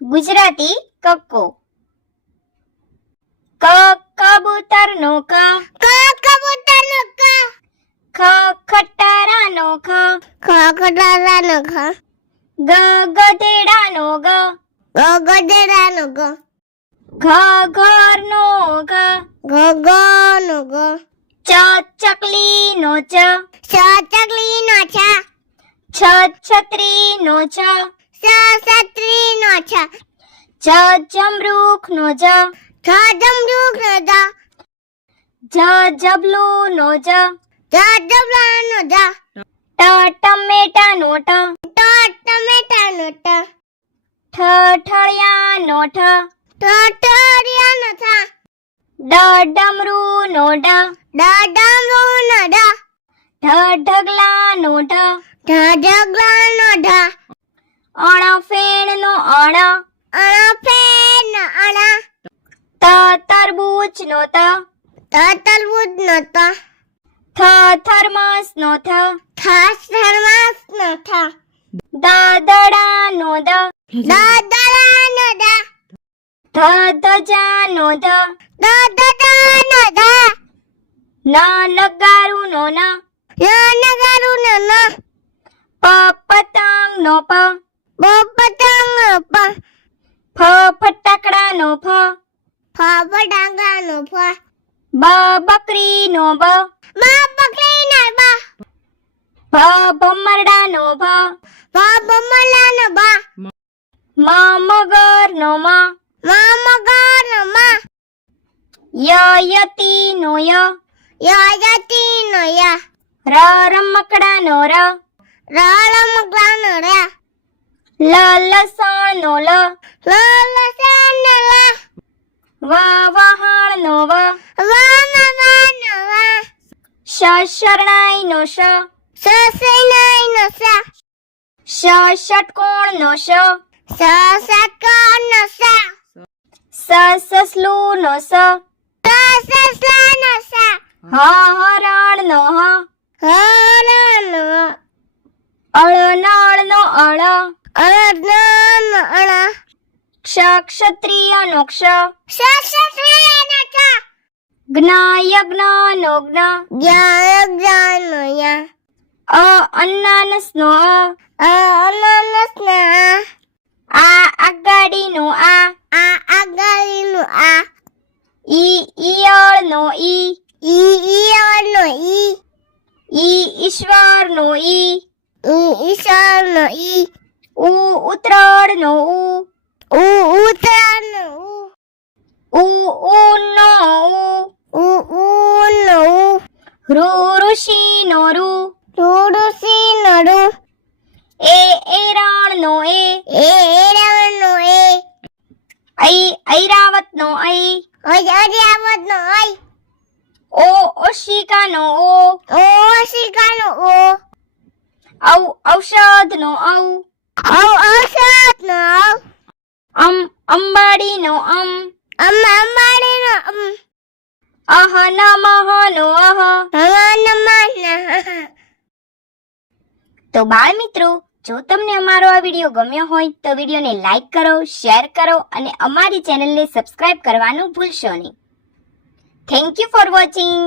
ગુજરાતી કક્કો. ક કબૂતરનો ક, કબૂતરનો ક, ખ ખટારાનો ખ, ખટારાનો ખ, ગ ગધેડાનો ગ, ગધેડાનો ગ, ઘ ઘરનો ઘ, ગનો ગ, ચ ચકલીનો ચ, ચકલીનો છ, છ છત્રીનો છ, છત્રીનો છ, જ જમરૂખનો જ, જમરૂખનો જ, જ જબલુનો જ, જબલાનો જ, ટ ટમેટાનો ટ, ટમેટાનો ટ, ઠ ઠળિયાનો ઠ, ઠળિયાનો ઠ, ડ ડમરૂનો ડ, ડમરૂનો ડ, ઢ ઢગલાનો ઢ, ઢગલાનો ઢ, અણ ફેણનો અણ, ફેરનો અણ, ત તરબૂચનો ત, તરબૂચનો ત, થ થર્મસનો થ, થર્માસનો થ, દ દડાનો દ, દડાનો દ, ધ ધજાનો ધ, દડાનો દ, ન નગારુનો ન, નગારુનો ન, પ પતંગનો પ, પતંગનો પ, ફ ફટાકડાનો ફ, ફટાકડાનો ફ, બ બકરીનો બ, બકરીનો બ, ભ ભમરડાનો ભ, ભમલાનો બ, મ મગરનો મ, મગરનો મ, યતીનો ય, યતીનો ય, રમકડાનો ર, રમકડાનો ર, લસણનો લ, લસણનો લ, વહાણનો વ, વમવાનો વ, શરણાઈનો શ, સસૈનાઈનો સ, ષટકોણનો શ, સસકોનો સ, સસલુનો સ, સસલાનો સ, હરણનો હ, હરણનો અળનળનો અળ, અળનો અળ, ક્ષત્રિયનો ક્ષ, સસલાનો સ, જ્ઞ જ્ઞનો જ્ઞ, જ્ઞાનો ય, અનાનસનો અનનસનો આ આગાડીનો આ, આગળનો આ, ઈયળનો ઈ, ઈયળનો ઈ, ઈશ્વરનો ઈ, ઈશ્વરનો ઈ, ઉત્તરાયણનો ઉ, ઉત્તરાયણનો ઊનો ઉનો ઋષિનો ઋ, ઋષિનો ઋ, એરણનો એરણનો ઐરાવતનો ઐ, અર્યાવતનો ઐ, ઓશિકાનો ઓશિકાનો ઓ, ઔષધનો ઔ, ઔષધનો અંબાડીનો અંબાડીનો નમઃનો નમઃ. તો બાળ મિત્રો, જો તમને અમારો આ વિડીયો ગમ્યો હોય તો વિડીયોને લાઈક કરો, શેર કરો અને અમારી ચેનલને સબસ્ક્રાઇબ કરવાનું ભૂલશો નહીં. Thank you for watching.